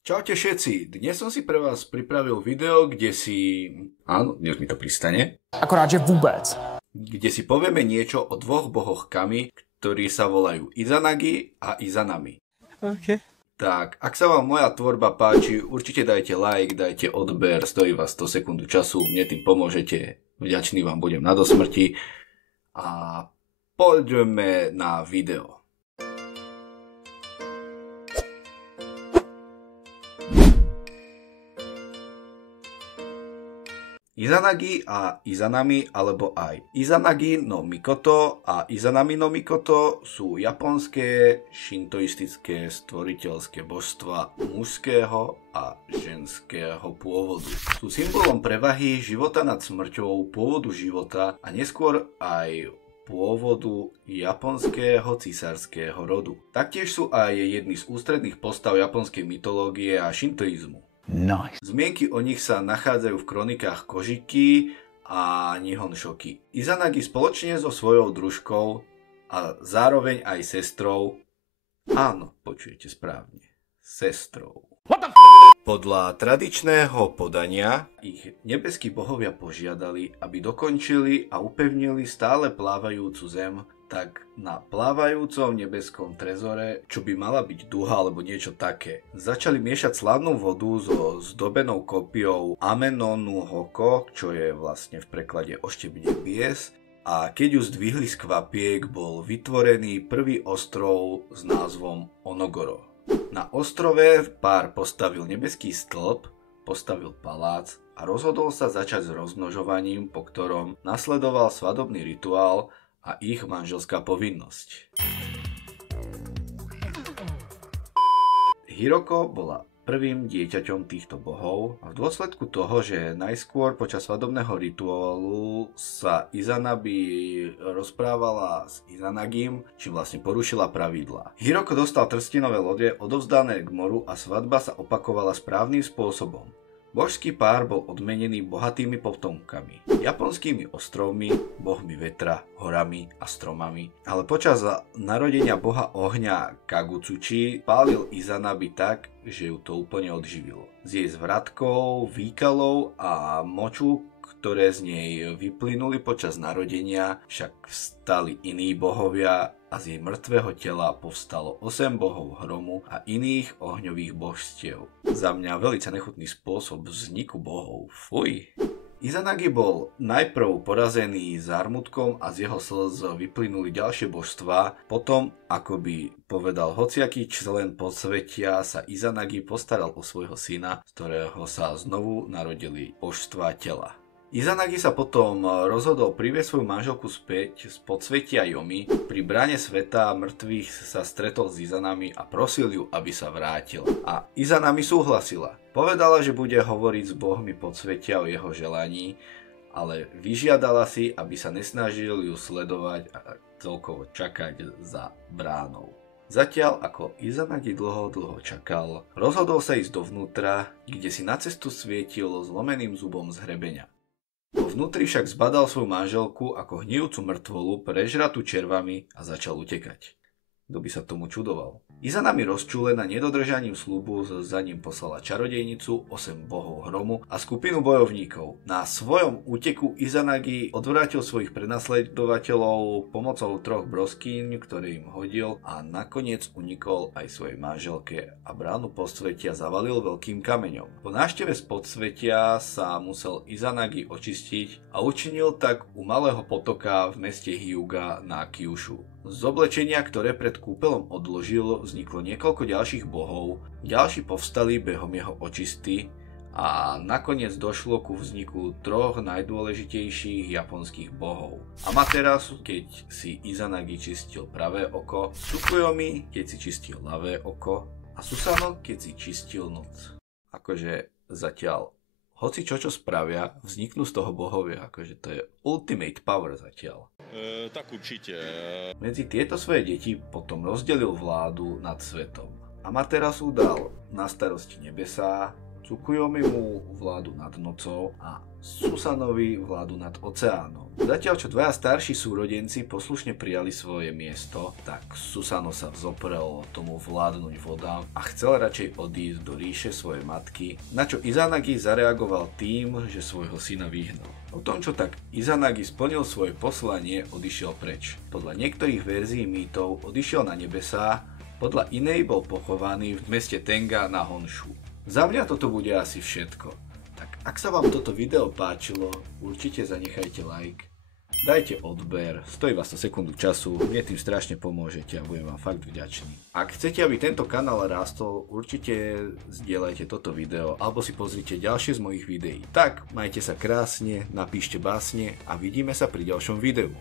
Čaute všetci, dnes som si pre vás pripravil video, kde si... Áno, dnes mi to pristane. Akorát, že vôbec. Kde si povieme niečo o dvoch bohoch Kami, ktorí sa volajú Izanagi a Izanami. OK. Tak, ak sa vám moja tvorba páči, určite dajte like, dajte odber, stojí vás 100 sekúnd času, mne tým pomôžete, vďačný vám budem na dosmrti. A poďme na video. Izanagi a Izanami, alebo aj Izanagi no Mikoto a Izanami no Mikoto sú japonské šintoistické stvoriteľské božstva mužského a ženského pôvodu. Sú symbolom prevahy života nad smrťou, pôvodu života a neskôr aj pôvodu japonského cisárskeho rodu. Taktiež sú aj jedny z ústredných postav japonskej mytológie a šintoizmu. Nice. Zmienky o nich sa nachádzajú v kronikách Kojiki a Nihon Shoki. Izanagi spoločne so svojou družkou a zároveň aj sestrou, áno, počujete správne, sestrou. Podľa tradičného podania ich nebeskí bohovia požiadali, aby dokončili a upevnili stále plávajúcu zem, tak na plávajúcom nebeskom trezore, čo by mala byť duha alebo niečo také. Začali miešať slávnu vodu so zdobenou kópiou Amenonu Hoko, čo je vlastne v preklade oštep nebies, a keď ju zdvihli z kvapiek, bol vytvorený prvý ostrov s názvom Onogoro. Na ostrove pár postavil nebeský stĺp, postavil palác a rozhodol sa začať s rozmnožovaním, po ktorom nasledoval svadobný rituál a ich manželská povinnosť. Hiroko bola prvým dieťaťom týchto bohov a v dôsledku toho, že najskôr počas svadobného rituálu sa Izanabi rozprávala s Izanagim, čím vlastne porušila pravidlá. Hiroko dostal trstinové lode odovzdané k moru a svadba sa opakovala správnym spôsobom. Božský pár bol odmenený bohatými potomkami, japonskými ostrovmi, bohmi vetra, horami a stromami, ale počas narodenia boha ohňa Kagutsuchi pálil Izanabi tak, že ju to úplne odživilo. S jej zvratkou, výkalou a moču, ktoré z nej vyplynuli počas narodenia, však vstali iní bohovia a z jej mŕtvého tela povstalo 8 bohov hromu a iných ohňových božstiev. Za mňa veľmi nechutný spôsob vzniku bohov. Fuj. Izanagi bol najprv porazený zármutkom a z jeho slz vyplynuli ďalšie božstvá. Potom, ako by povedal hociaký člen podsvetia, sa Izanagi postaral o svojho syna, z ktorého sa znovu narodili božstvá tela. Izanagi sa potom rozhodol priviesť svoju manželku späť z podsvetia Yomi. Pri bráne sveta mŕtvych sa stretol s Izanami a prosil ju, aby sa vrátila. A Izanami súhlasila. Povedala, že bude hovoriť s bohmi podsvetia o jeho želaní, ale vyžiadala si, aby sa nesnažil ju sledovať a celkovo čakať za bránou. Zatiaľ, ako Izanagi dlho čakal, rozhodol sa ísť dovnútra, kde si na cestu svietil zlomeným zubom z hrebenia. Vo vnútri však zbadal svoju manželku ako hnijúcu mŕtvolu, prežratú červami a začal utekať. Kto by sa tomu čudoval? Izanami rozčúlená nedodržaním sľubu za ním poslala čarodejnicu, 8 bohov hromu a skupinu bojovníkov. Na svojom úteku Izanagi odvrátil svojich prenasledovateľov pomocou 3 broskýň, ktoré im hodil, a nakoniec unikol aj svojej manželke a bránu podsvetia zavalil veľkým kameňom. Po návšteve z podsvetia sa musel Izanagi očistiť a učinil tak u malého potoka v meste Hyuga na Kyushu. Z oblečenia, ktoré pred kúpelom odložil, vzniklo niekoľko ďalších bohov, ďalší povstali behom jeho očisty a nakoniec došlo ku vzniku 3 najdôležitejších japonských bohov. Amaterasu, keď si Izanagi čistil pravé oko, Tsukuyomi, keď si čistil ľavé oko, a Susano, keď si čistil noc. Akože zatiaľ hoci čo spravia, vzniknú z toho bohovia, akože to je ultimate power zatiaľ. Tak určite. Medzi tieto svoje deti potom rozdelil vládu nad svetom. Amaterasu dal na starosti nebesá, Tsukuyomimu vládu nad nocou a Susanovi vládu nad oceánom. Zatiaľ čo dvaja starší súrodenci poslušne prijali svoje miesto, tak Susano sa vzoprel tomu vládnuť vodám a chcel radšej odísť do ríše svojej matky, na čo Izanagi zareagoval tým, že svojho syna vyhnal. O tom, čo tak Izanagi splnil svoje poslanie, odišiel preč. Podľa niektorých verzií mýtov odišiel na nebesá, podľa inej bol pochovaný v meste Tenga na Honshu. Za mňa toto bude asi všetko. Tak ak sa vám toto video páčilo, určite zanechajte like, dajte odber, stojí vás to sekundu času, mne tým strašne pomôžete a budem vám fakt vďačný. Ak chcete, aby tento kanál rástol, určite zdieľajte toto video alebo si pozrite ďalšie z mojich videí. Tak, majte sa krásne, napíšte básne a vidíme sa pri ďalšom videu.